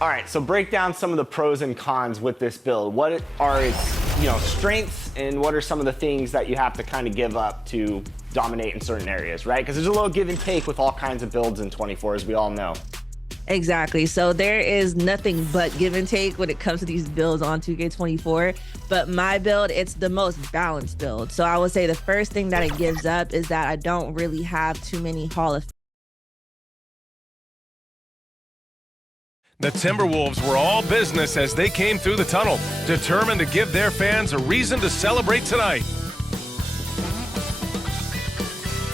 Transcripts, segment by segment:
All right, so break down some of the pros and cons with this build. What are its, strengths, and what are some of the things that you have to kind of give up to dominate in certain areas, right? Because there's a little give and take with all kinds of builds in 24, as we all know. Exactly. So there is nothing but give and take when it comes to these builds on 2K24. But my build, it's the most balanced build. So I would say the first thing that it gives up is that I don't really have too many Hall of The Timberwolves were all business as they came through the tunnel, determined to give their fans a reason to celebrate tonight.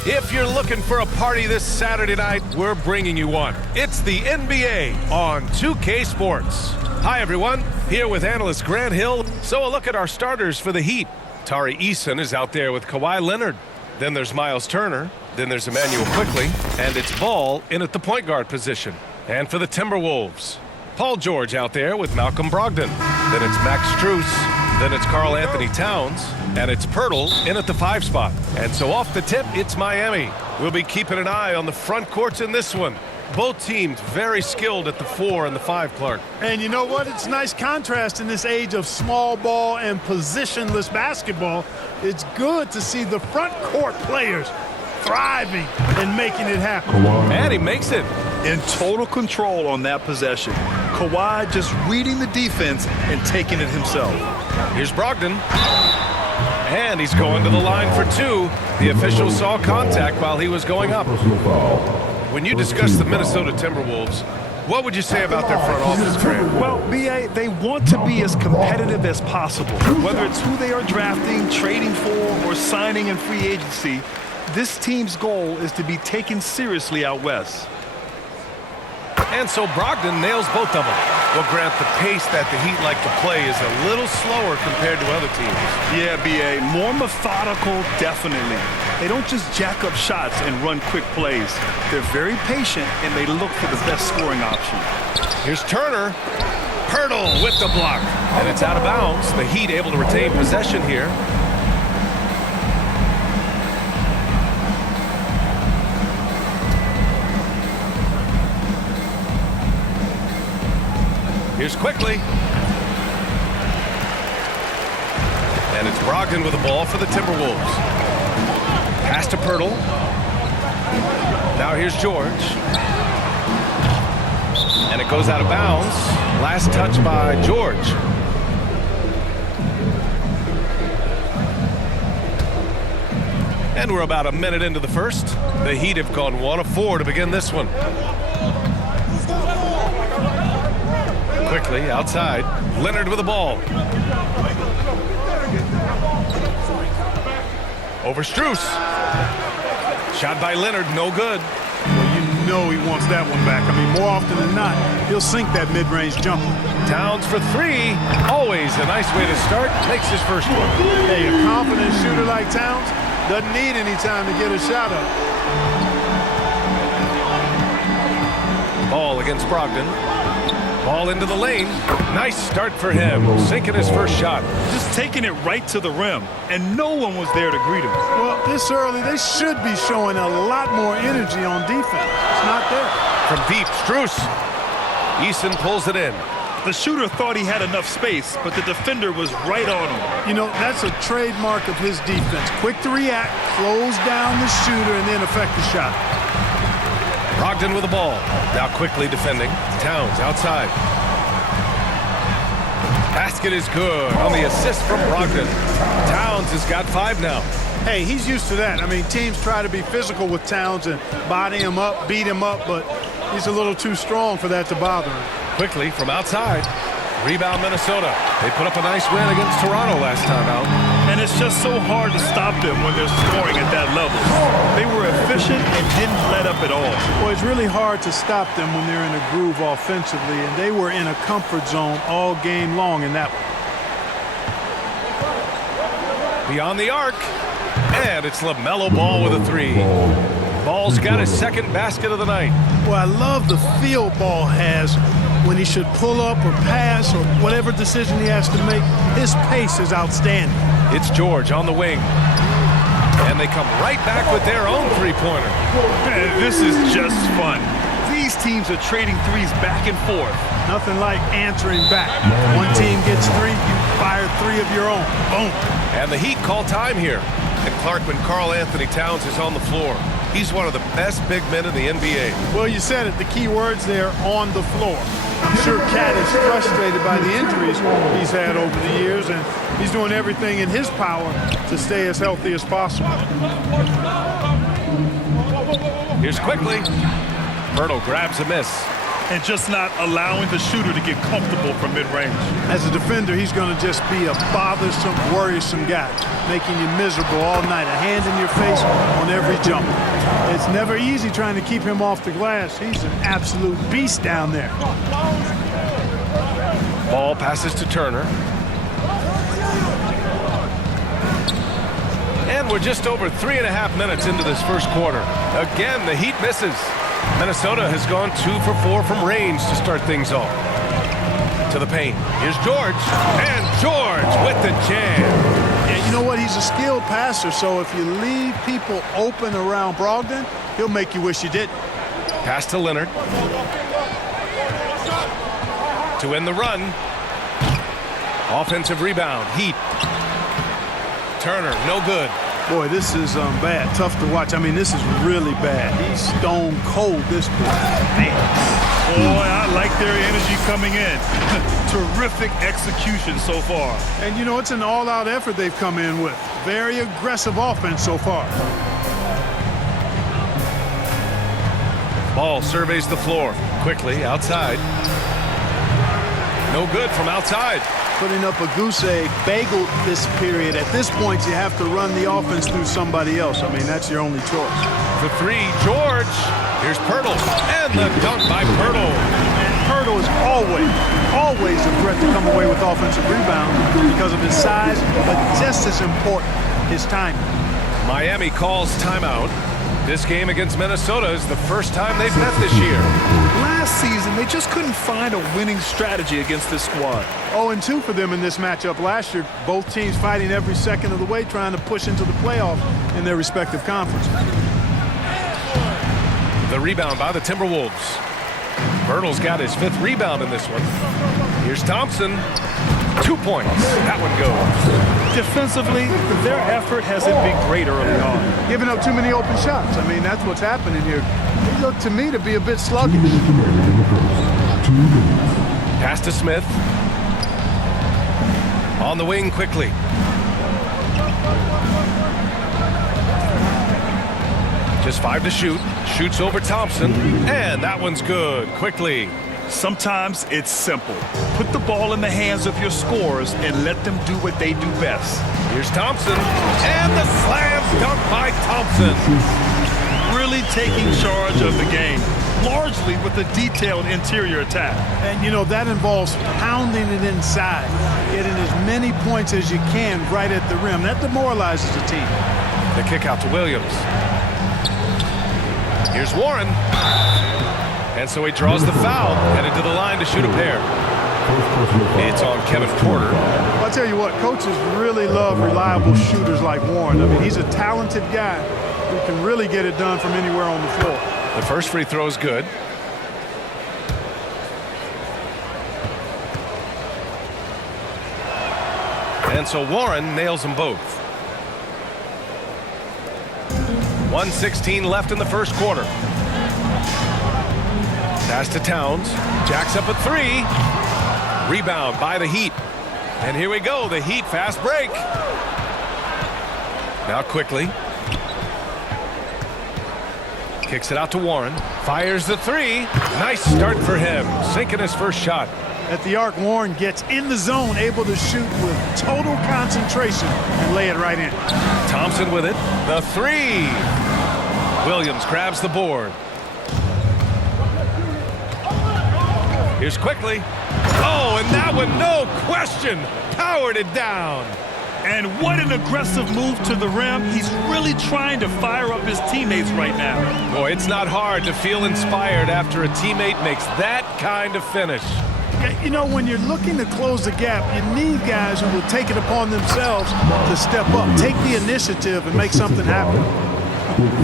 If you're looking for a party this Saturday night, we're bringing you one. It's the NBA on 2K Sports. Hi, everyone. Here with analyst Grant Hill. So a look at our starters for the Heat. Tari Eason is out there with Kawhi Leonard. Then there's Miles Turner. Then there's Emmanuel Quickley. And it's Ball in at the point guard position. And for the Timberwolves, Paul George out there with Malcolm Brogdon. Then it's Max Strus. Then it's Karl Anthony Towns. And it's Pirtle in at the 5 spot. And so off the tip, it's Miami. We'll be keeping an eye on the front courts in this one. Both teams very skilled at the 4 and the 5, Clark. And you know what? It's a nice contrast in this age of small ball and positionless basketball. It's good to see the front court players thriving and making it happen. And he makes it. In total control on that possession. Kawhi just reading the defense and taking it himself. Here's Brogdon. And he's going to the line for 2. The official saw contact while he was going up. When you discuss the Minnesota Timberwolves, what would you say about their front office, Grant? Well, B.A., they want to be as competitive as possible. Whether it's who they are drafting, trading for, or signing in free agency, this team's goal is to be taken seriously out west. And so Brogdon nails both of them. Well, Grant, the pace that the Heat like to play is a little slower compared to other teams. Yeah, B.A., more methodical, definitely. They don't just jack up shots and run quick plays. They're very patient, and they look for the best scoring option. Here's Turner. Pirtle with the block. And it's out of bounds. The Heat able to retain possession here. Here's Quickley. And it's Brogdon with the ball for the Timberwolves. Pass to Pirtle. Now here's George. And it goes out of bounds. Last touch by George. And we're about a minute into the first. The Heat have gone 1 of 4 to begin this one. Quickly outside. Leonard with the ball. Over Strus. Shot by Leonard, no good. Well, you know he wants that one back. I mean, more often than not, he'll sink that mid-range jumper. Towns for 3. Always a nice way to start. Makes his first one. Hey, a confident shooter like Towns doesn't need any time to get a shot up. Ball against Brogdon. Ball into the lane. Nice start for him. Sinking his first shot. Just taking it right to the rim, and no one was there to greet him. Well, this early, they should be showing a lot more energy on defense. It's not there. From deep, Strus. Eason pulls it in. The shooter thought he had enough space, but the defender was right on him. You know, that's a trademark of his defense. Quick to react, close down the shooter, and then affect the shot. Brogdon with the ball. Now quickly defending. Towns outside. Basket is good on the assist from Brogdon. Towns has got 5 now. Hey, he's used to that. I mean, teams try to be physical with Towns and body him up, beat him up, but he's a little too strong for that to bother him. Quickly from outside. Rebound Minnesota. They put up a nice win against Toronto last time out. And it's just so hard to stop them when they're scoring at that level. They were efficient and didn't let up at all. Well, it's really hard to stop them when they're in a groove offensively, and they were in a comfort zone all game long in that one. Beyond the arc. And it's LaMelo Ball with a 3. Ball's got his second basket of the night. Well, I love the feel Ball has when he should pull up or pass or whatever decision he has to make. His pace is outstanding. It's George on the wing. And they come right back with their own 3-pointer. This is just fun. These These teams are trading threes back and forth. Nothing like answering back. One team gets 3, you fire 3 of your own. Boom. And the Heat call time here. And Clark, when Karl Anthony Towns is on the floor, he's one of the best big men in the NBA. Well, you said it. The key words there, on the floor. I'm sure Cat is frustrated by the injuries he's had over the years, and he's doing everything in his power to stay as healthy as possible. Here's quickly. Pirtle grabs a miss. And just not allowing the shooter to get comfortable from mid-range. As a defender, he's going to just be a bothersome, worrisome guy, making you miserable all night, a hand in your face on every jump. It's never easy trying to keep him off the glass. He's an absolute beast down there. Ball passes to Turner. And we're just over 3.5 minutes into this first quarter. Again, the Heat misses. Minnesota has gone 2 for 4 from range to start things off. To the paint. Here's George. And George with the jam. Yeah, you know what? He's a skilled passer, so if you leave people open around Brogdon, he'll make you wish you didn't. Pass to Leonard. To end the run. Offensive rebound. Heat. Turner, no good. Boy, this is bad. Tough to watch. I mean, this is really bad. He's stone cold, this boy. Man. Boy, I like their energy coming in. Terrific execution so far. And, you know, it's an all-out effort they've come in with. Very aggressive offense so far. Ball surveys the floor. Quickly, outside. No good from outside. Putting up a goose egg, bagel this period. At this point, you have to run the offense through somebody else. I mean, that's your only choice. For 3, George. Here's Pirtle. And the dunk by Pirtle. And Pirtle is always a threat to come away with offensive rebound because of his size, but just as important, his timing. Miami calls timeout. This game against Minnesota is the first time they've met this year. Last season, they just couldn't find a winning strategy against this squad. 0-2 for them in this matchup last year. Both teams fighting every second of the way, trying to push into the playoffs in their respective conferences. The rebound by the Timberwolves. Pirtle's got his 5th rebound in this one. Here's Thompson. 2 points. That one goes. Defensively, their effort hasn't been great early on. Giving up too many open shots. I mean, that's what's happening here. They look to me to be a bit sluggish. Pass to Smith. On the wing quickly. Just 5 to shoot. Shoots over Thompson. And that one's good. Quickly. Sometimes it's simple. Put the ball in the hands of your scorers and let them do what they do best. Here's Thompson. And the slam dunk by Thompson. Really taking charge of the game, largely with a detailed interior attack. And, you know, that involves pounding it inside, getting as many points as you can right at the rim. That demoralizes the team. The kick out to Williams. Here's Warren. And so he draws the foul, headed to the line to shoot a pair. It's on Kevin Porter. I'll tell you what, coaches really love reliable shooters like Warren. I mean, he's a talented guy who can really get it done from anywhere on the floor. The first free throw is good. And so Warren nails them both. 1:16 left in the first quarter. Pass to Towns. Jacks up a 3. Rebound by the Heat. And here we go. The Heat fast break. Now quickly. Kicks it out to Warren. Fires the 3. Nice start for him. Sinking his first shot. At the arc, Warren gets in the zone, able to shoot with total concentration and lay it right in. Thompson with it. The 3. Williams grabs the board. Here's quickly. Oh, and that one, no question, powered it down. And what an aggressive move to the rim. He's really trying to fire up his teammates right now. Boy, it's not hard to feel inspired after a teammate makes that kind of finish. You know, when you're looking to close the gap, you need guys who will take it upon themselves to step up, take the initiative, and make something happen.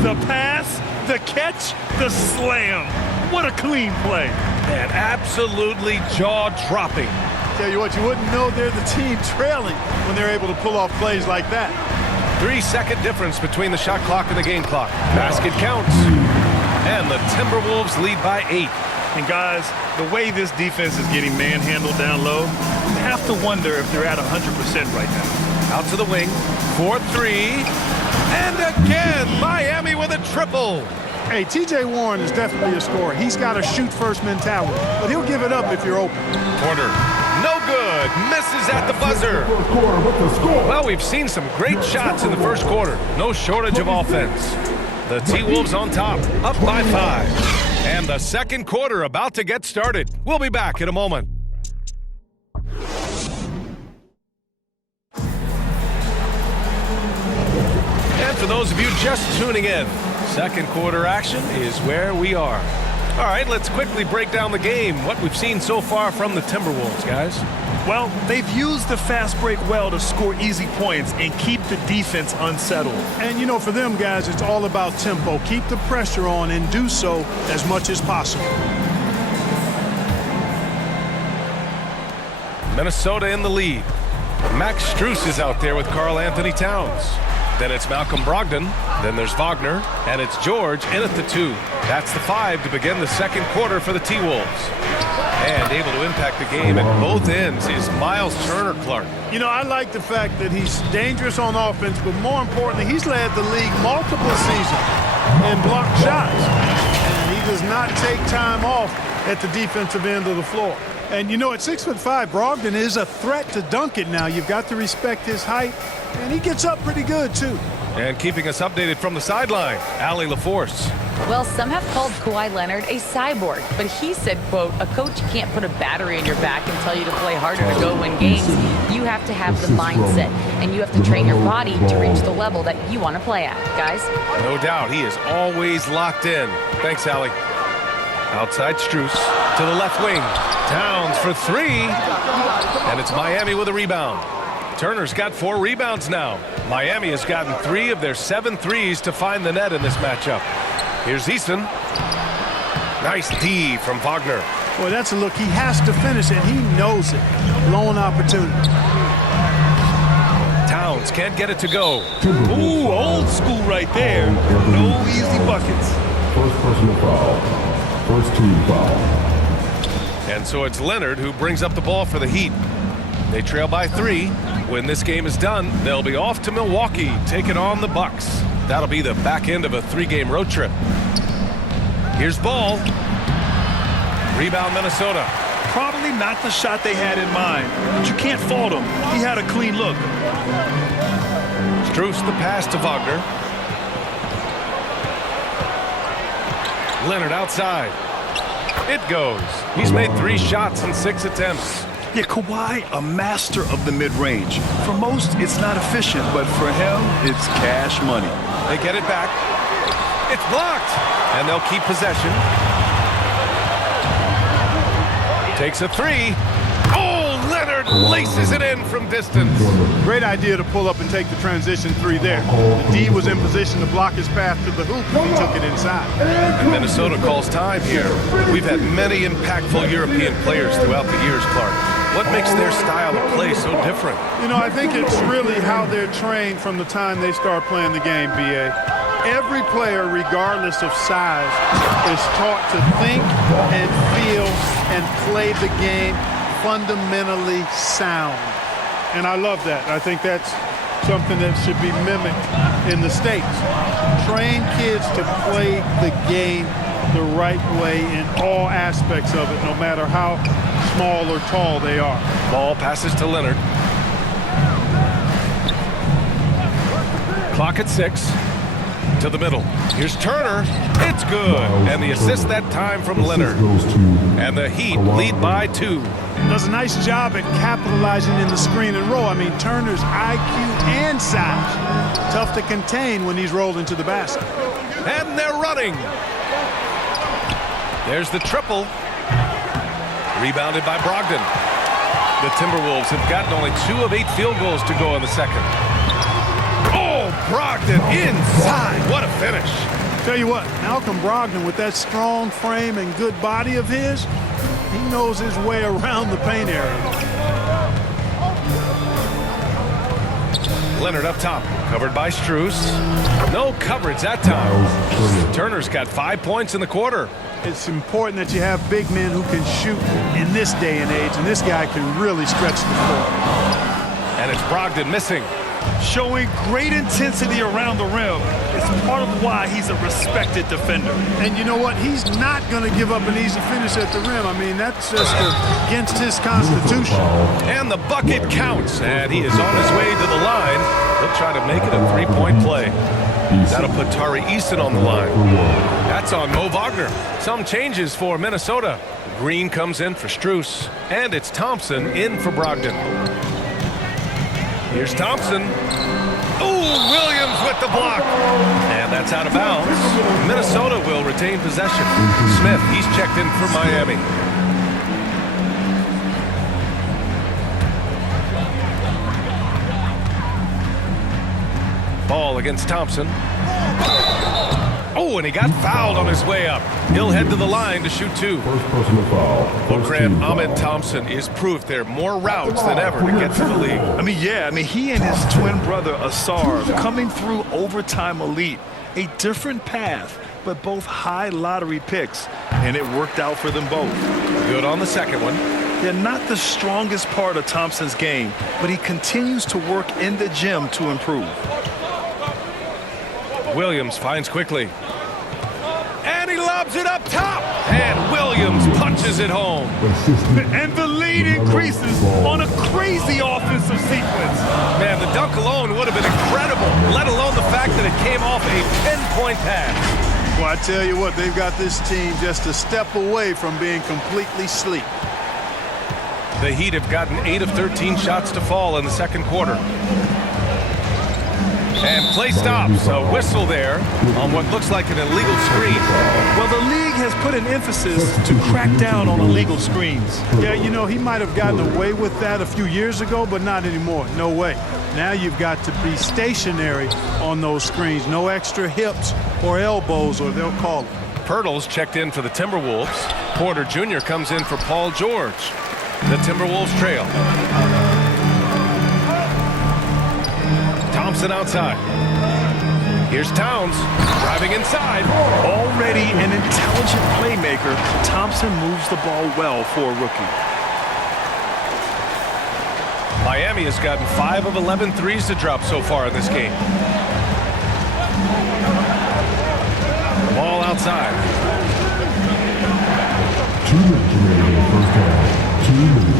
The pass, the catch, the slam. What a clean play. And absolutely jaw-dropping. Tell you what, you wouldn't know they're the team trailing when they're able to pull off plays like that. 3-second difference between the shot clock and the game clock. Basket counts. And the Timberwolves lead by 8. And guys, the way this defense is getting manhandled down low, you have to wonder if they're at 100% right now. Out to the wing. 4-3. And again, Miami with a triple. Hey, T.J. Warren is definitely a scorer. He's got a shoot-first mentality, but he'll give it up if you're open. Porter, no good. Misses at the buzzer. Well, we've seen some great shots in the first quarter. No shortage of offense. The T-Wolves on top, up by 5. And the second quarter about to get started. We'll be back in a moment. And for those of you just tuning in, second quarter action is where we are. All right, let's quickly break down the game. What we've seen so far from the Timberwolves, guys. Well, they've used the fast break well to score easy points and keep the defense unsettled. And, you know, for them guys, it's all about tempo. Keep the pressure on and do so as much as possible. Minnesota in the lead. Max Strus is out there with Karl Anthony Towns. Then it's Malcolm Brogdon. Then there's Wagner. And it's George in at the 2. That's the 5 to begin the second quarter for the T-Wolves. And able to impact the game at both ends is Miles Turner-Clark. You know, I like the fact that he's dangerous on offense, but more importantly, he's led the league multiple seasons in blocked shots. And he does not take time off at the defensive end of the floor. And, you know, at 6'5", Brogdon is a threat to dunk it now. You've got to respect his height, and he gets up pretty good, too. And keeping us updated from the sideline, Allie LaForce. Well, some have called Kawhi Leonard a cyborg, but he said, quote, a coach can't put a battery in your back and tell you to play harder to go win games. You have to have the mindset, and you have to train your body to reach the level that you want to play at, guys. No doubt, he is always locked in. Thanks, Allie. Outside Strus to the left wing. Towns for 3. And it's Miami with a rebound. Turner's got 4 rebounds now. Miami has gotten 3 of their 7 threes to find the net in this matchup. Here's Easton. Nice D from Wagner. Boy, that's a look. He has to finish it. He knows it. Blown opportunity. Towns can't get it to go. Ooh, old school right there. No easy buckets. First personal foul. First team foul. And so it's Leonard who brings up the ball for the Heat. They trail by 3. When this game is done, they'll be off to Milwaukee, taking on the Bucks. That'll be the back end of a 3-game road trip. Here's Ball. Rebound Minnesota. Probably not the shot they had in mind, but you can't fault him. He had a clean look. Strus the pass to Wagner. Leonard outside. It goes. He's made 3 shots in 6 attempts. Yeah, Kawhi, a master of the mid-range. For most, it's not efficient, but for him, it's cash money. They get it back. It's blocked. And they'll keep possession. Takes a 3. Oh, Leonard laces it in from distance. Great idea to pull up and take the transition 3 there. The D was in position to block his path to the hoop when he took it inside. And Minnesota calls time here. We've had many impactful European players throughout the years, Clark. What makes their style of play so different? You know, I think it's really how they're trained from the time they start playing the game, B.A. Every player, regardless of size, is taught to think and feel and play the game fundamentally sound. And I love that. I think that's something that should be mimicked in the States. Train kids to play the game the right way in all aspects of it, no matter how small or tall they are. Ball passes to Leonard. Clock at 6. To the middle. Here's Turner. It's good. And the assist that time from Leonard. And the Heat lead by 2. Does a nice job at capitalizing in the screen and roll. I mean, Turner's IQ and size. Tough to contain when he's rolled into the basket. And they're running. There's the triple. Rebounded by Brogdon. The Timberwolves have gotten only 2 of 8 field goals to go in the second. Oh, Brogdon inside. What a finish. Tell you what, Malcolm Brogdon, with that strong frame and good body of his, he knows his way around the paint area. Leonard up top, covered by Strus. No coverage that time. Turner's got 5 points in the quarter. It's important that you have big men who can shoot in this day and age, and this guy can really stretch the floor. And it's Brogdon missing. Showing great intensity around the rim is part of why he's a respected defender. And you know what? He's not going to give up an easy finish at the rim. I mean, that's just against his constitution. And the bucket counts, and he is on his way to the line. He'll try to make it a three-point play. That'll put Tari Easton on the line. That's on Mo Wagner. Some changes for Minnesota. Green comes in for Strus, and it's Thompson in for Brogdon. Here's Thompson. Ooh, Williams with the block. And that's out of bounds. Minnesota will retain possession. Smith, he's checked in for Miami. Ball against Thompson. Oh, and he got fouled on his way up. He'll head to the line to shoot two. First personal foul. Well, Grant, Ahmed Thompson is proof there are more routes than ever to get to the league. I mean, he and his twin brother Asar coming through overtime elite. A different path, but both high lottery picks, and it worked out for them both. Good on the second one. They're not the strongest part of Thompson's game, but he continues to work in the gym to improve. Williams finds quickly. And he lobs it up top. And Williams punches it home. And the lead increases on a crazy offensive sequence. Man, the dunk alone would have been incredible, let alone the fact that it came off a pinpoint pass. Well, I tell you what, they've got this team just a step away from being completely asleep. The Heat have gotten 8 of 13 shots to fall in the second quarter. And play stops. A whistle there on what looks like an illegal screen. Well, the league has put an emphasis to crack down on illegal screens. Yeah, you know, he might have gotten away with that a few years ago, but not anymore. No way. Now you've got to be stationary on those screens. No extra hips or elbows, or they'll call it. Pirtle's checked in for the Timberwolves. Porter Jr. comes in for Paul George. The Timberwolves trail. Thompson outside. Here's Towns driving inside. Already an intelligent playmaker, Thompson moves the ball well for a rookie. Miami has gotten 5 of 11 threes to drop so far in this game. Ball outside. 2 minutes remaining in the first half. 2 minutes.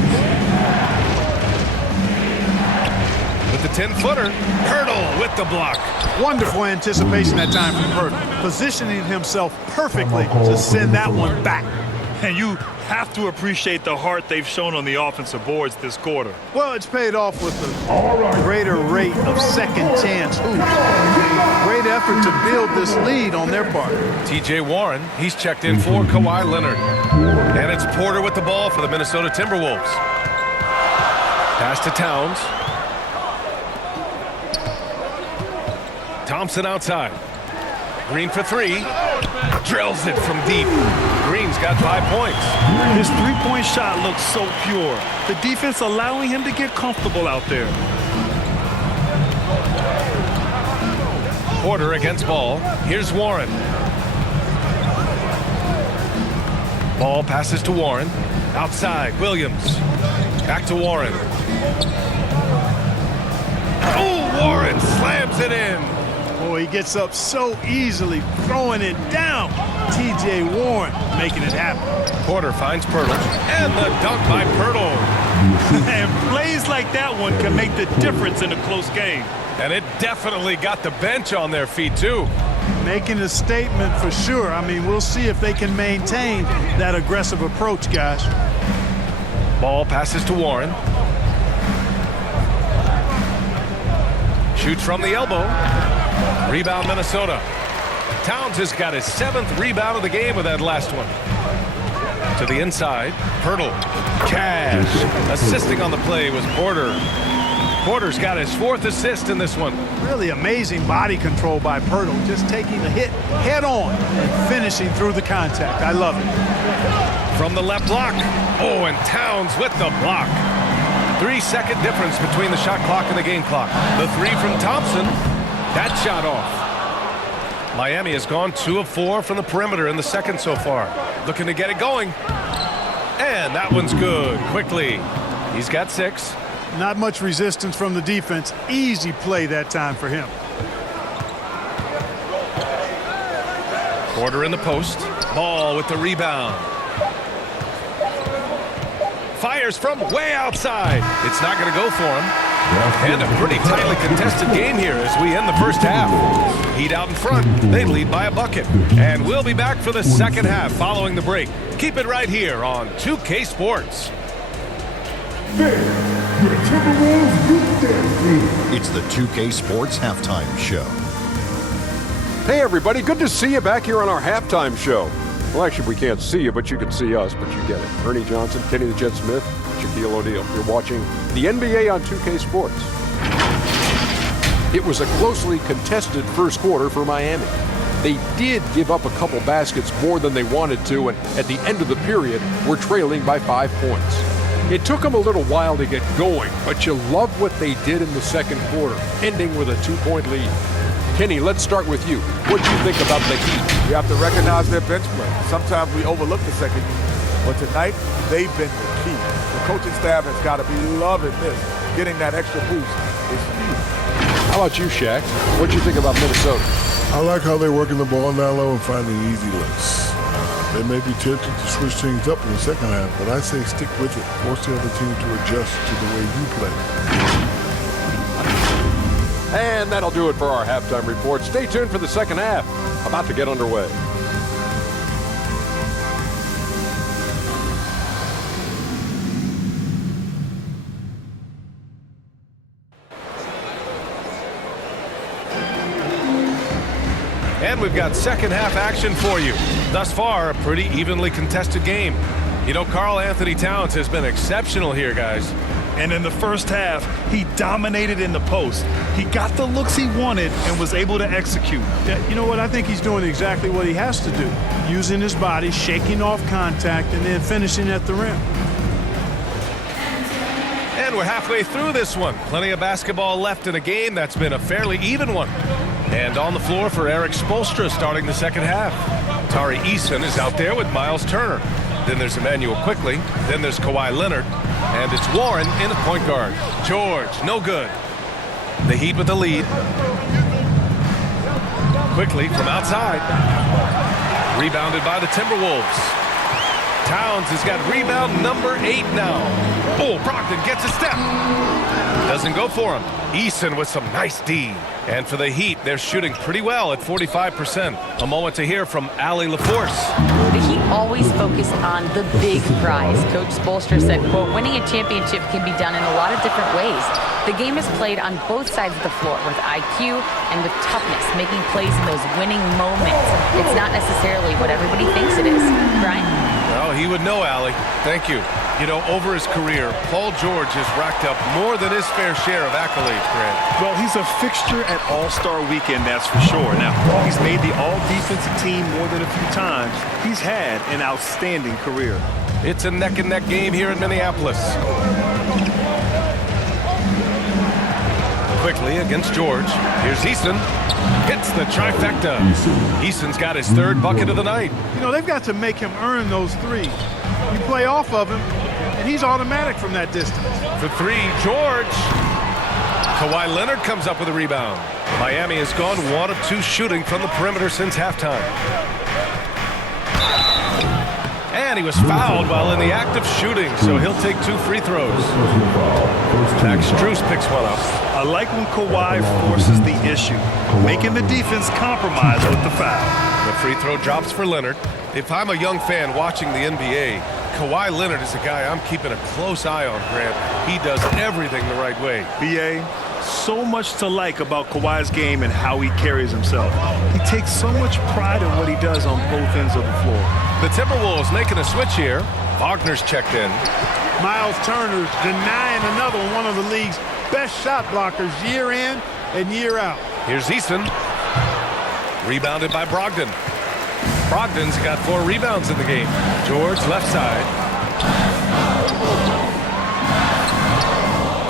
With the 10-footer, Pirtle with the block. Wonderful anticipation that time from Pirtle, positioning himself perfectly to send that one back. And you have to appreciate the heart they've shown on the offensive boards this quarter. Well, it's paid off with a greater rate of second chance hoops. Great effort to build this lead on their part. T.J. Warren, he's checked in for Kawhi Leonard. And it's Porter with the ball for the Minnesota Timberwolves. Pass to Towns. Thompson outside. Green for 3. Drills it from deep. Green's got 5 points. His three-point shot looks so pure. The defense allowing him to get comfortable out there. Porter against Ball. Here's Warren. Ball passes to Warren. Outside, Williams. Back to Warren. Oh, Warren slams it in. Boy, he gets up so easily, throwing it down. T.J. Warren making it happen. Porter finds Pirtle. And the dunk by Pirtle. And plays like that one can make the difference in a close game. And it definitely got the bench on their feet, too. Making a statement for sure. I mean, we'll see if they can maintain that aggressive approach, guys. Ball passes to Warren. Shoots from the elbow. Rebound, Minnesota. Towns has got his 7th rebound of the game with that last one. To the inside, Pirtle. Cash. Assisting on the play was Porter. Porter's got his 4th assist in this one. Really amazing body control by Pirtle, just taking the hit head on and finishing through the contact. I love it. From the left block. Oh, and Towns with the block. 3-second difference between the shot clock and the game clock. The 3 from Thompson. That shot off. Miami has gone 2 of 4 from the perimeter in the second so far. Looking to get it going. And that one's good. Quickly. He's got 6. Not much resistance from the defense. Easy play that time for him. Porter in the post. Ball with the rebound. Fires from way outside. It's not going to go for him. And a pretty tightly contested game here as we end the first half. Heat out in front. They lead by a bucket. And we'll be back for the second half following the break. Keep it right here on 2K Sports. It's the 2K Sports Halftime Show. Hey everybody, good to see you back here on our halftime show. Well, actually, we can't see you, but you can see us, but you get it. Ernie Johnson, Kenny the Jet Smith, Shaquille O'Neal. You're watching the NBA on 2K Sports. It was a closely contested first quarter for Miami. They did give up a couple baskets more than they wanted to, and at the end of the period, were trailing by 5 points. It took them a little while to get going, but you love what they did in the second quarter, ending with a 2-point lead. Kenny, let's start with you. What do you think about the Heat? You have to recognize their bench play. Sometimes we overlook the second unit, but tonight they've been the key. The coaching staff has got to be loving this. Getting that extra boost is huge. How about you, Shaq? What do you think about Minnesota? I like how they're working the ball down low and finding easy looks. They may be tempted to switch things up in the second half, but I say stick with it. Force the other team to adjust to the way you play. And that'll do it for our halftime report. Stay tuned for the second half. About to get underway. And we've got second half action for you. Thus far, a pretty evenly contested game. You know, Karl Anthony Towns has been exceptional here, guys. And in the first half, he dominated in the post. He got the looks he wanted and was able to execute. Yeah, you know what? I think he's doing exactly what he has to do. Using his body, shaking off contact, and then finishing at the rim. And we're halfway through this one. Plenty of basketball left in a game that's been a fairly even one. And on the floor for Eric Spoelstra starting the second half. Tari Eason is out there with Miles Turner. Then there's Emmanuel Quickly. Then there's Kawhi Leonard. And it's Warren in at point guard. George, no good. The Heat with the lead. Quickly from outside. Rebounded by the Timberwolves. Towns has got rebound number 8 now. Oh, Brogdon gets a step. Doesn't go for him. Eason with some nice D. And for the Heat, they're shooting pretty well at 45%. A moment to hear from Allie LaForce. The Heat always focus on the big prize. Coach Spoelstra said, quote, winning a championship can be done in a lot of different ways. The game is played on both sides of the floor with IQ and with toughness, making plays in those winning moments. It's not necessarily what everybody thinks it is. Brian? Well, he would know, Allie. Thank you. You know, over his career, Paul George has racked up more than his fair share of accolades, Grant. Well, he's a fixture at All-Star Weekend, that's for sure. Now, he's made the All-Defensive team more than a few times. He's had an outstanding career. It's a neck-and-neck game here in Minneapolis. Quickly against George. Here's Eason. Hits the trifecta. Eason's got his 3rd bucket of the night. You know, they've got to make him earn those threes. You play off of him, and he's automatic from that distance. For 3, George. Kawhi Leonard comes up with a rebound. Miami has gone 1 of 2 shooting from the perimeter since halftime. And he was fouled while in the act of shooting, so he'll take 2 free throws. Max Strus picks one up. I like when Kawhi forces the issue, making the defense compromise with the foul. The free throw drops for Leonard. If I'm a young fan watching the NBA, Kawhi Leonard is a guy I'm keeping a close eye on, Grant. He does everything the right way. B.A., so much to like about Kawhi's game and how he carries himself. He takes so much pride in what he does on both ends of the floor. The Timberwolves making a switch here. Wagner's checked in. Miles Turner denying another one of the league's best shot blockers year in and year out. Here's Easton. Rebounded by Brogdon. Brogdon's got 4 rebounds in the game. George left side.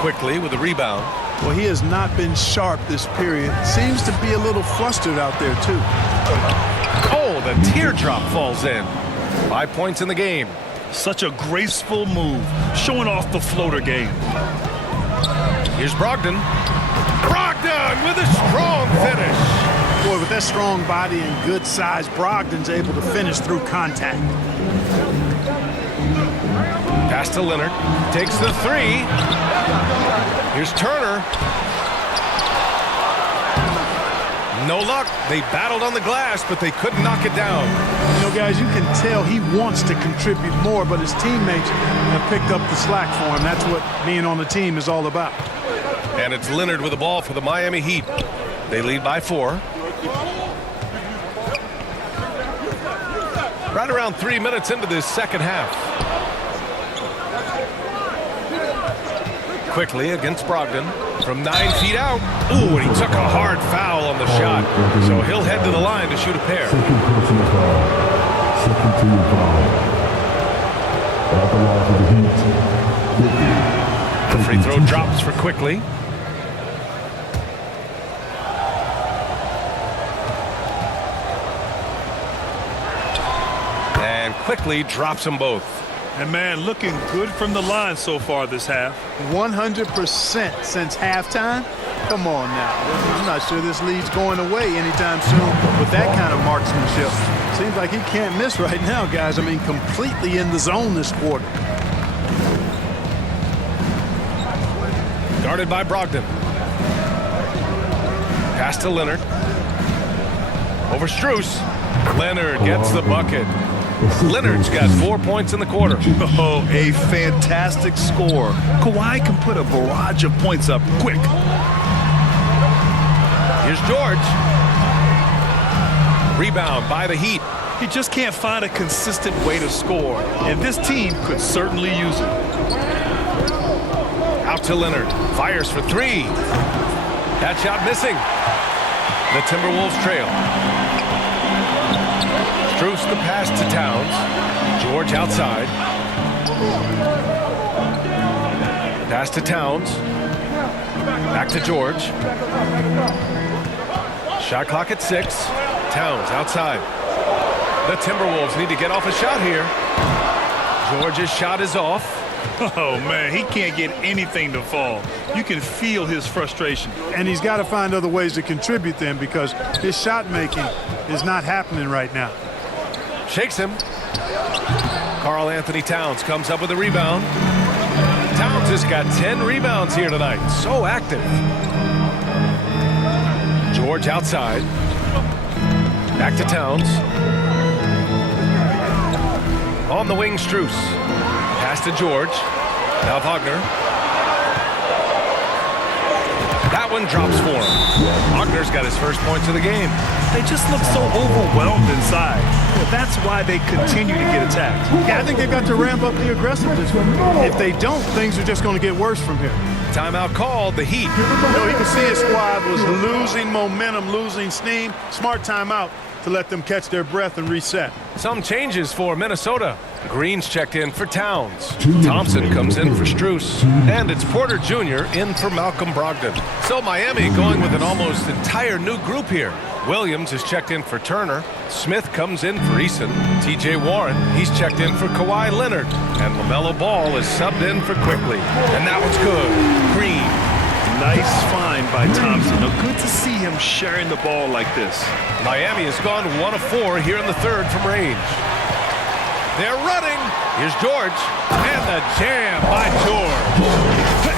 Quickly with a rebound. Well, he has not been sharp this period. Seems to be a little flustered out there, too. Oh, the teardrop falls in. 5 points in the game. Such a graceful move, showing off the floater game. Here's Brogdon. Brogdon with a strong finish. Boy, with that strong body and good size, Brogdon's able to finish through contact. Pass to Leonard. Takes the 3. Here's Turner. No luck. They battled on the glass, but they couldn't knock it down. You know, guys, you can tell he wants to contribute more, but his teammates have picked up the slack for him. That's what being on the team is all about. And it's Leonard with the ball for the Miami Heat. They lead by 4. Right around 3 minutes into this second half. Quickly against Brogdon from 9 feet out. Ooh, and he took a hard foul on the shot. So he'll head to the line to shoot a pair. Second personal foul. Second team foul. At the line for the Heat. The free throw drops for Quickly. And Quickly drops them both. And man, looking good from the line so far this half. 100% since halftime. Come on now. I'm not sure this lead's going away anytime soon with that kind of marksmanship. Seems like he can't miss right now, guys. I mean, completely in the zone this quarter. Guarded by Brogdon. Pass to Leonard. Over Strus. Leonard gets the bucket. Leonard's got 4 points in the quarter. Oh, a fantastic score. Kawhi can put a barrage of points up quick. Here's George. Rebound by the Heat. He just can't find a consistent way to score, and this team could certainly use it. Out to Leonard. Fires for 3. That shot missing. The Timberwolves trail. Strus the pass to Towns. George outside. Pass to Towns. Back to George. Shot clock at 6. Towns outside. The Timberwolves need to get off a shot here. George's shot is off. Oh, man, he can't get anything to fall. You can feel his frustration. And he's got to find other ways to contribute then, because his shot making is not happening right now. Shakes him. Karl Anthony Towns comes up with a rebound. Towns has got 10 rebounds here tonight. So active. George outside. Back to Towns. On the wing, Strus. Pass to George. Now Wagner. That one drops for him. Wagner's got his first points of the game. They just look so overwhelmed inside. That's why they continue to get attacked. Yeah, I think they've got to ramp up the aggressiveness. If they don't, things are just going to get worse from here. Timeout called, the Heat. You know, you can see his squad was losing momentum, losing steam. Smart timeout to let them catch their breath and reset. Some changes for Minnesota. Green's checked in for Towns. Thompson comes in for Strus. And it's Porter Jr. in for Malcolm Brogdon. So Miami going with an almost entire new group here. Williams is checked in for Turner. Smith comes in for Eason. T.J. Warren, he's checked in for Kawhi Leonard. And LaMelo Ball is subbed in for Quickly. And that one's good. Green. Nice find by Thompson. Now, good to see him sharing the ball like this. Miami has gone 1 of 4 here in the third from range. They're running. Here's George. And the jam by George.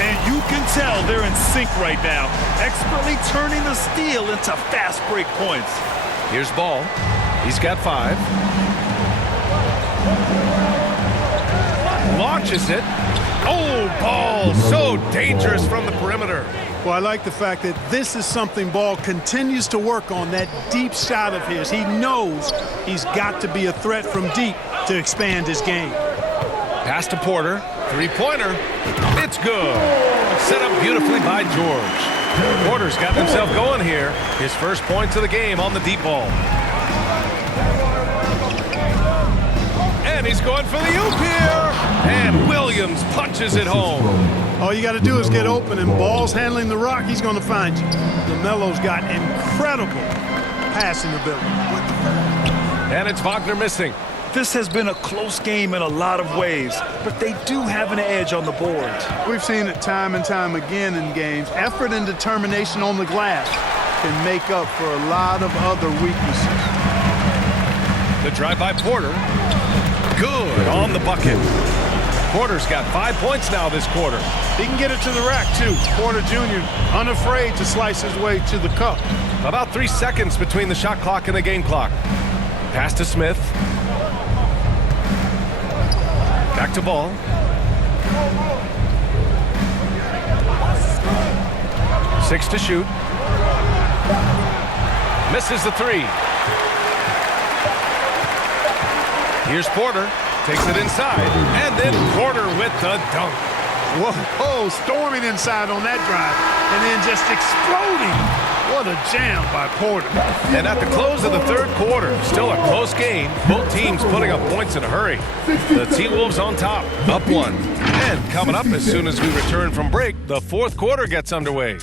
And you can tell they're in sync right now, expertly turning the steal into fast break points. Here's Ball. He's got 5. Launches it. Oh, Ball so dangerous from the perimeter. Well, I like the fact that this is something Ball continues to work on, that deep shot of his. He knows he's got to be a threat from deep to expand his game. Pass to Porter Three-pointer. It's good. Set up beautifully by George. Porter's got himself going here. His first points of the game on the deep ball. And he's going for the oop here. And Williams punches it home. All you got to do is get open, and Ball's handling the rock. He's going to find you. LaMelo's got incredible passing ability. And it's Wagner missing. This has been a close game in a lot of ways, but they do have an edge on the boards. We've seen it time and time again in games. Effort and determination on the glass can make up for a lot of other weaknesses. The drive by Porter. Good on the bucket. Porter's got 5 points now this quarter. He can get it to the rack, too. Porter Jr. unafraid to slice his way to the cup. About 3 seconds between the shot clock and the game clock. Pass to Smith. Back to Ball. Six to shoot. Misses the three. Here's Porter. Takes it inside. And then Porter with the dunk. Whoa, storming inside on that drive. And then just exploding. What a jam by Porter. And at the close of the third quarter, still a close game. Both teams putting up points in a hurry. The T-Wolves on top, up one. And coming up as soon as we return from break, the fourth quarter gets underway.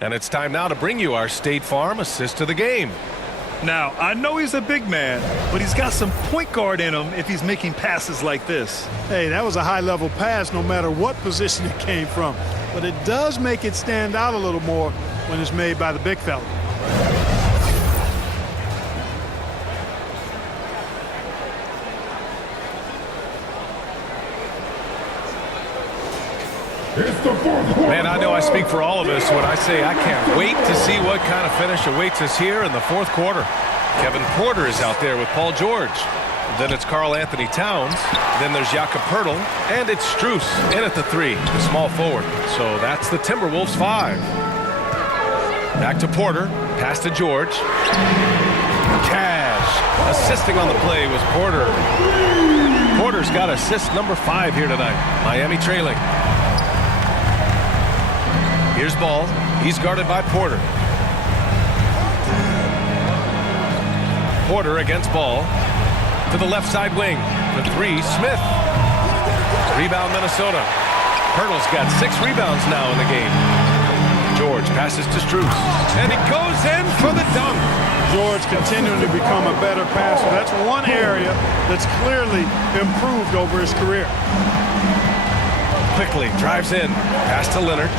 And it's time now to bring you our State Farm assist of the game. Now, I know he's a big man, but he's got some point guard in him if he's making passes like this. Hey, that was a high-level pass no matter what position it came from. But it does make it stand out a little more when it's made by the big fella. Man, I know I speak for all of us when I say I can't wait to see what kind of finish awaits us here in the fourth quarter. Kevin Porter is out there with Paul George. Then it's Karl Anthony Towns. Then there's Jakob Poeltl. And it's Strus in at the three, the small forward. So that's the Timberwolves 5. Back to Porter. Pass to George. Cash. Assisting on the play was Porter. Porter's got assist number 5 here tonight. Miami trailing. Here's Ball. He's guarded by Porter. Porter against Ball. To the left side wing. The three, Smith. Rebound, Minnesota. Poeltl's got 6 rebounds now in the game. George passes to Strus. And he goes in for the dunk. George continuing to become a better passer. That's one area that's clearly improved over his career. Quickly drives in. Pass to Leonard.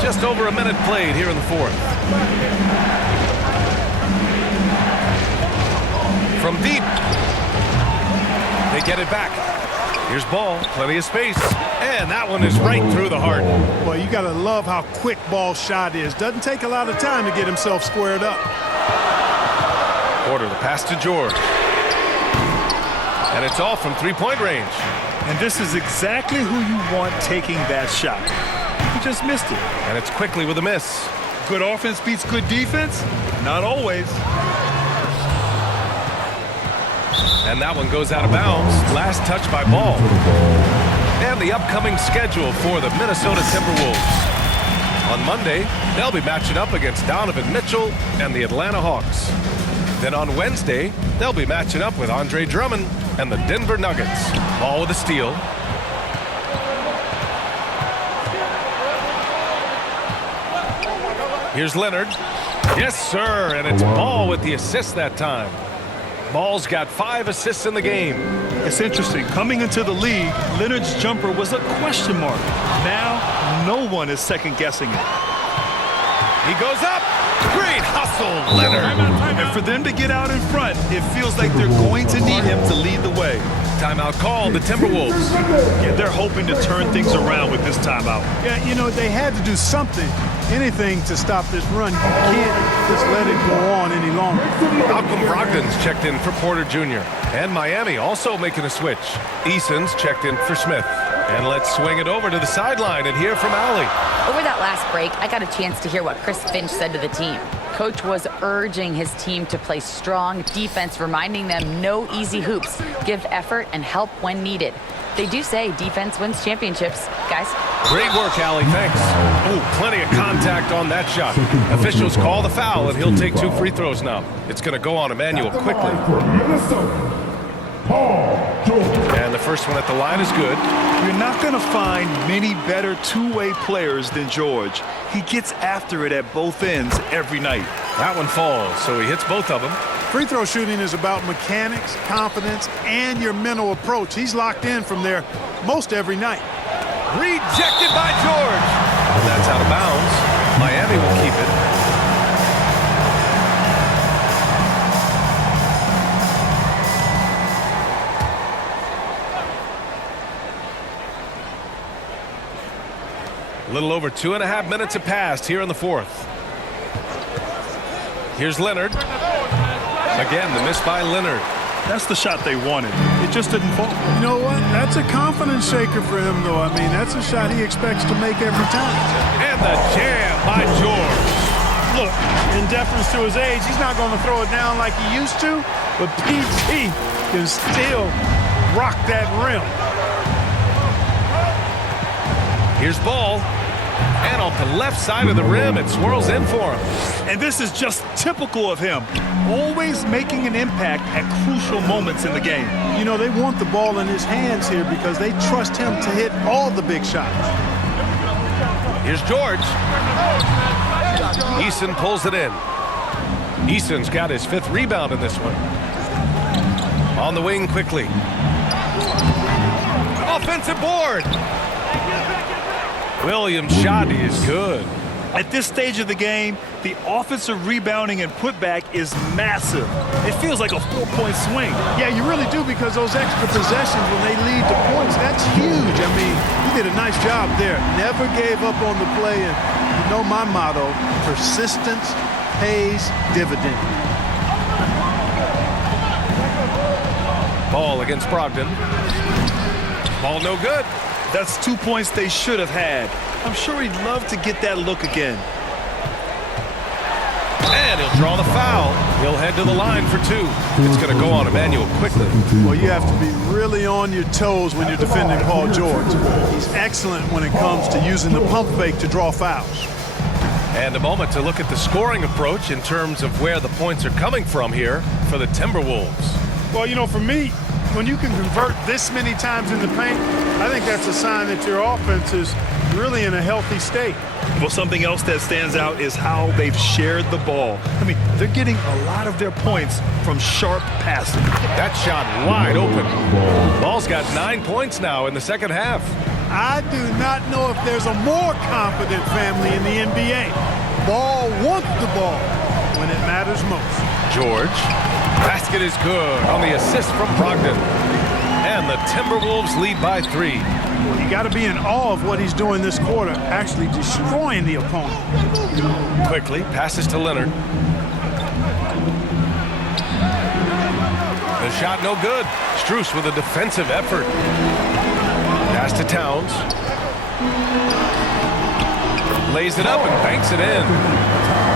Just over a minute played here in the fourth. From deep. They get it back. Here's Ball. Plenty of space. And that one is right through the heart. Well, you got to love how quick Ball's shot is. Doesn't take a lot of time to get himself squared up. Porter, the pass to George. And it's all from three-point range. And this is exactly who you want taking that shot. He just missed it. And it's quickly with a miss. Good offense beats good defense? Not always. And that one goes out of bounds. Last touch by Ball. And the upcoming schedule for the Minnesota Timberwolves. On Monday, they'll be matching up against Donovan Mitchell and the Atlanta Hawks. Then on Wednesday, they'll be matching up with Andre Drummond and the Denver Nuggets. Ball with a steal. Here's Leonard. Yes, sir, and it's Ball with the assist that time. Ball's got 5 assists in the game. It's interesting. Coming into the league, Leonard's jumper was a question mark. Now, no one is second-guessing it. He goes up. Great hustle, Leonard. And for them to get out in front, it feels like they're going to need him to lead the way. Timeout called, the Timberwolves. Yeah, they're hoping to turn things around with this timeout. Yeah, you know, they had to do something, anything to stop this run. You can't just let it go on any longer. Malcolm Brogdon's checked in for Porter Jr. And Miami also making a switch. Eason's checked in for Smith. And let's swing it over to the sideline and hear from Allie. Over that last break, I got a chance to hear what Chris Finch said to the team. Coach was urging his team to play strong defense, reminding them no easy hoops, give effort and help when needed. They do say defense wins championships, guys. Great work, Allie. Thanks. Oh, plenty of contact on that shot. Officials call the foul, and he'll take 2 free throws now. It's going to go on Emmanuel quickly. And the first one at the line is good. You're not going to find many better two-way players than George. He gets after it at both ends every night. That one falls, so he hits both of them. Free throw shooting is about mechanics, confidence, and your mental approach. He's locked in from there most every night. Rejected by George. And that's out of bounds. Miami will keep it. A little over 2.5 minutes have passed here in the fourth. Here's Leonard. Again, the miss by Leonard. That's the shot they wanted. It just didn't fall. You know what? That's a confidence shaker for him, though. I mean, that's a shot he expects to make every time. And the jam by George. Look, in deference to his age, he's not going to throw it down like he used to, but PG can still rock that rim. Here's Ball. And off the left side of the rim, it swirls in for him. And this is just typical of him. Always making an impact at crucial moments in the game. You know, they want the ball in his hands here because they trust him to hit all the big shots. Here's George. Eason pulls it in. Eason's got his 5th rebound in this one. On the wing quickly. Offensive board. Williams' shot is good. At this stage of the game, the offensive rebounding and putback is massive. It feels like a 4-point swing. Yeah, you really do, because those extra possessions when they lead to points, that's huge. I mean, he did a nice job there. Never gave up on the play. And you know my motto, persistence pays dividends. Ball against Brogdon. Ball no good. That's 2 points they should have had. I'm sure he'd love to get that look again. And he'll draw the foul. He'll head to the line for 2. It's going to go on Emmanuel quickly. Well, you have to be really on your toes when you're defending Paul George. He's excellent when it comes to using the pump fake to draw fouls. And a moment to look at the scoring approach in terms of where the points are coming from here for the Timberwolves. Well, you know, for me, when you can convert this many times in the paint, I think that's a sign that your offense is really in a healthy state. Well, something else that stands out is how they've shared the ball. I mean, they're getting a lot of their points from sharp passing. That shot wide open. Ball's got 9 points now in the second half. I do not know if there's a more confident family in the NBA. Ball wants the ball when it matters most. George. Basket is good on the assist from Brogdon. And the Timberwolves lead by 3. Well, you got to be in awe of what he's doing this quarter, actually destroying the opponent. Quickly, passes to Leonard. The shot no good. Strus with a defensive effort. Pass to Towns. Lays it up and banks it in.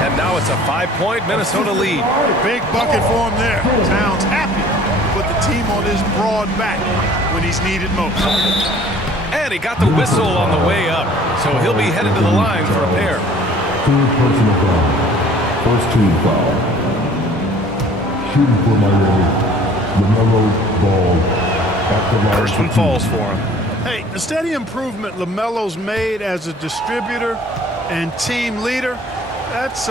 And now it's a 5-point Minnesota lead. Big bucket for him there. Towns happy to put the team on his broad back when he's needed most. And he got the whistle on the way up. So he'll be headed to the line for a pair. 3rd personal foul. First team foul. Shooting for Miami. LaMelo Ball. At the line. First one falls for him. Hey, the steady improvement LaMelo's made as a distributor and team leader, that's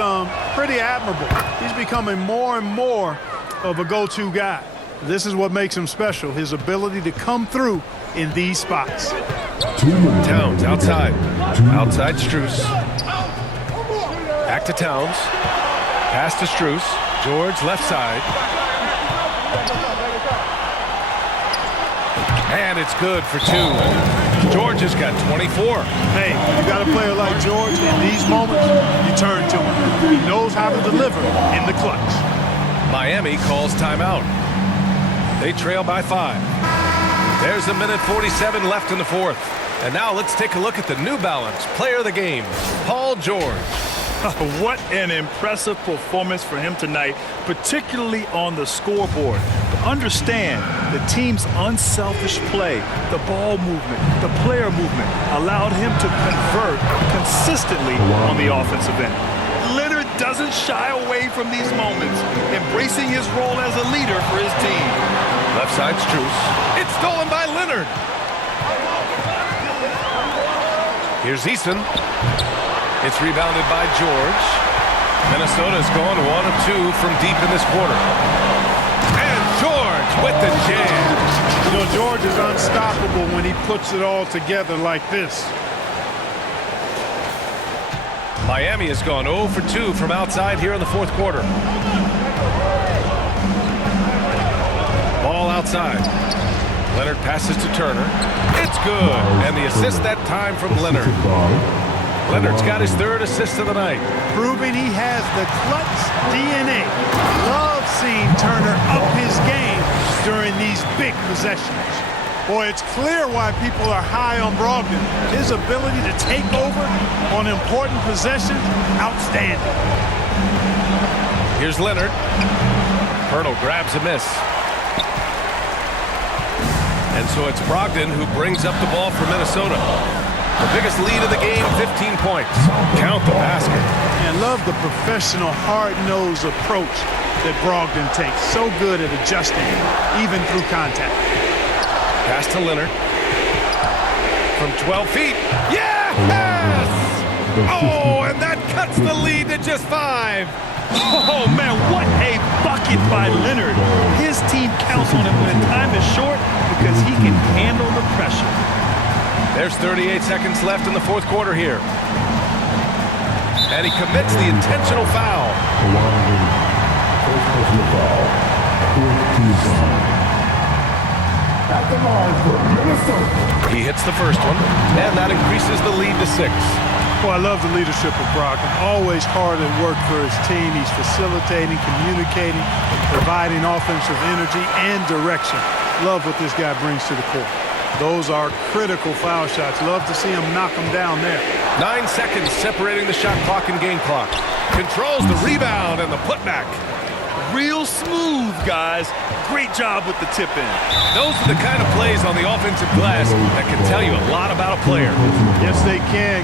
pretty admirable. He's becoming more and more of a go-to guy. This is what makes him special, his ability to come through in these spots. Towns outside. Outside Strus. Back to Towns. Pass to Strus. George left side. And it's good for 2. George has got 24. Hey, you got a player like George, in these moments, you turn to him. He knows how to deliver in the clutch. Miami calls timeout. They trail by 5. There's a minute 47 left in the fourth. And now let's take a look at the New Balance player of the game, Paul George. What an impressive performance for him tonight, particularly on the scoreboard. But understand, the team's unselfish play, the ball movement, the player movement allowed him to convert consistently on the offensive end. Leonard doesn't shy away from these moments, embracing his role as a leader for his team. Left side's Truce. It's stolen by Leonard. Here's Eason. It's rebounded by George. Minnesota's going 1 of 2 from deep in this quarter. And George with the jam. You know, George is unstoppable when he puts it all together like this. Miami has gone 0 for 2 from outside here in the fourth quarter. Ball outside. Leonard passes to Turner. It's good. And the assist that time from Leonard. Leonard's got his 3rd assist of the night. Proving he has the clutch DNA. Love seeing Turner up his game during these big possessions. Boy, it's clear why people are high on Brogdon. His ability to take over on important possessions, outstanding. Here's Leonard. Hurdle grabs a miss. And so it's Brogdon who brings up the ball for Minnesota. The biggest lead of the game, 15 points. Count the basket. And love the professional, hard-nosed approach that Brogdon takes. So good at adjusting, even through contact. Pass to Leonard. From 12 feet. Yes! Oh, and that cuts the lead to just 5. Oh, man, what a bucket by Leonard. His team counts on him when time is short because he can handle the pressure. There's 38 seconds left in the fourth quarter here. And he commits the intentional foul. He hits the first one, and that increases the lead to 6. Well, I love the leadership of Brogdon. Always hard at work for his team. He's facilitating, communicating, providing offensive energy and direction. Love what this guy brings to the court. Those are critical foul shots. Love to see him knock them down there. 9 seconds separating the shot clock and game clock. Controls the rebound and the putback. Real smooth, guys. Great job with the tip-in. Those are the kind of plays on the offensive glass that can tell you a lot about a player. Yes, they can.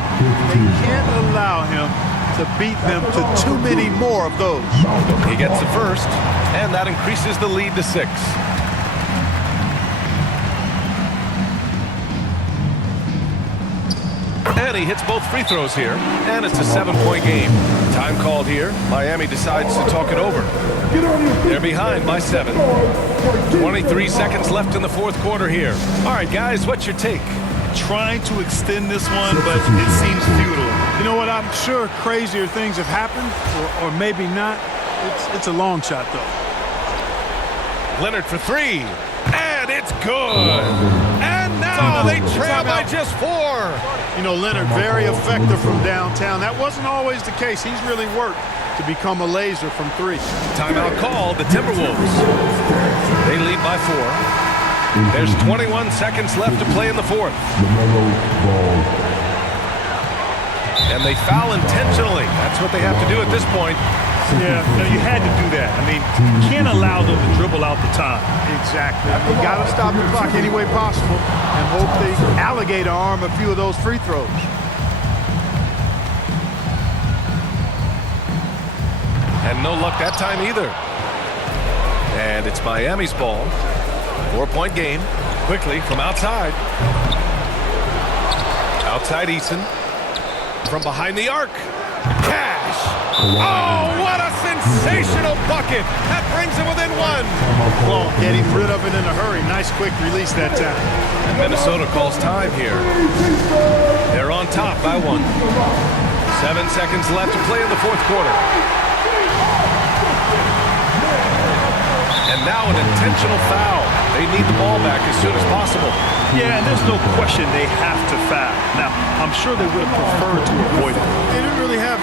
They can't allow him to beat them to too many more of those. He gets the first, and that increases the lead to 6. And he hits both free throws here, and it's a 7-point game. Time called here. Miami decides to talk it over. They're behind by 7. 23 seconds left in the fourth quarter here. All right, guys, what's your take? Trying to extend this one, but it seems futile. You know what? I'm sure crazier things have happened, or maybe not. It's a long shot, though. Leonard for 3, and it's good. And now they trail by just 4. You know, Leonard, very effective from downtown. That wasn't always the case. He's really worked to become a laser from 3. Timeout called, the Timberwolves. They lead by 4. There's 21 seconds left to play in the fourth. And they foul intentionally. That's what they have to do at this point. Yeah, no, you had to do that. I mean, you can't allow them to dribble out the time. Exactly. You got to stop the clock any way possible and hope they alligator arm a few of those free throws. And no luck that time either. And it's Miami's ball. 4-point game. Quickly from outside. Outside Eason. From behind the arc. Cash. Oh, what a sensational bucket. That brings him within 1. Well, getting rid of it in a hurry. Nice quick release that time. And Minnesota calls time here. They're on top by 1. 7 seconds left to play in the fourth quarter. And now an intentional foul. They need the ball back as soon as possible. Yeah, and there's no question they have to foul. Now, I'm sure they would have preferred to avoid it. They didn't really have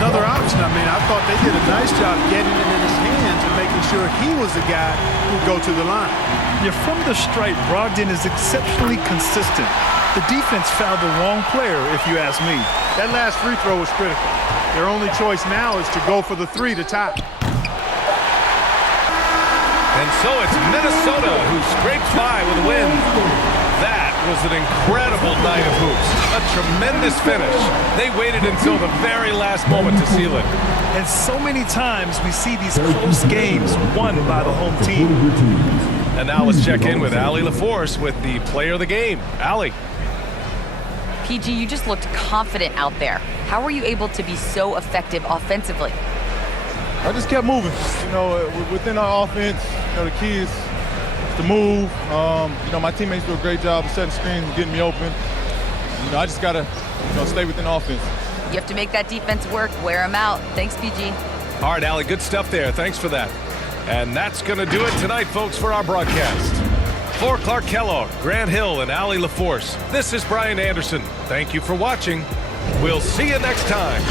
another option. I mean, I thought they did a nice job getting it in his hands and making sure he was the guy who'd go to the line. Yeah, from the stripe, Brogdon is exceptionally consistent. The defense fouled the wrong player, if you ask me. That last free throw was critical. Their only choice now is to go for the three to tie. And so it's Minnesota who scrapes by with a win. That was an incredible night of hoops. A tremendous finish. They waited until the very last moment to seal it. And so many times we see these close games won by the home team. And now let's check in with Allie LaForce with the player of the game. Allie. PG, you just looked confident out there. How were you able to be so effective offensively? I just kept moving. You know, within our offense, you know, the key is to move. You know, my teammates do a great job of setting screens and getting me open. You know, I just got to, you know, stay within offense. You have to make that defense work. Wear them out. Thanks, PG. All right, Allie, good stuff there. Thanks for that. And that's going to do it tonight, folks, for our broadcast. For Clark Kellogg, Grant Hill, and Allie LaForce, this is Brian Anderson. Thank you for watching. We'll see you next time.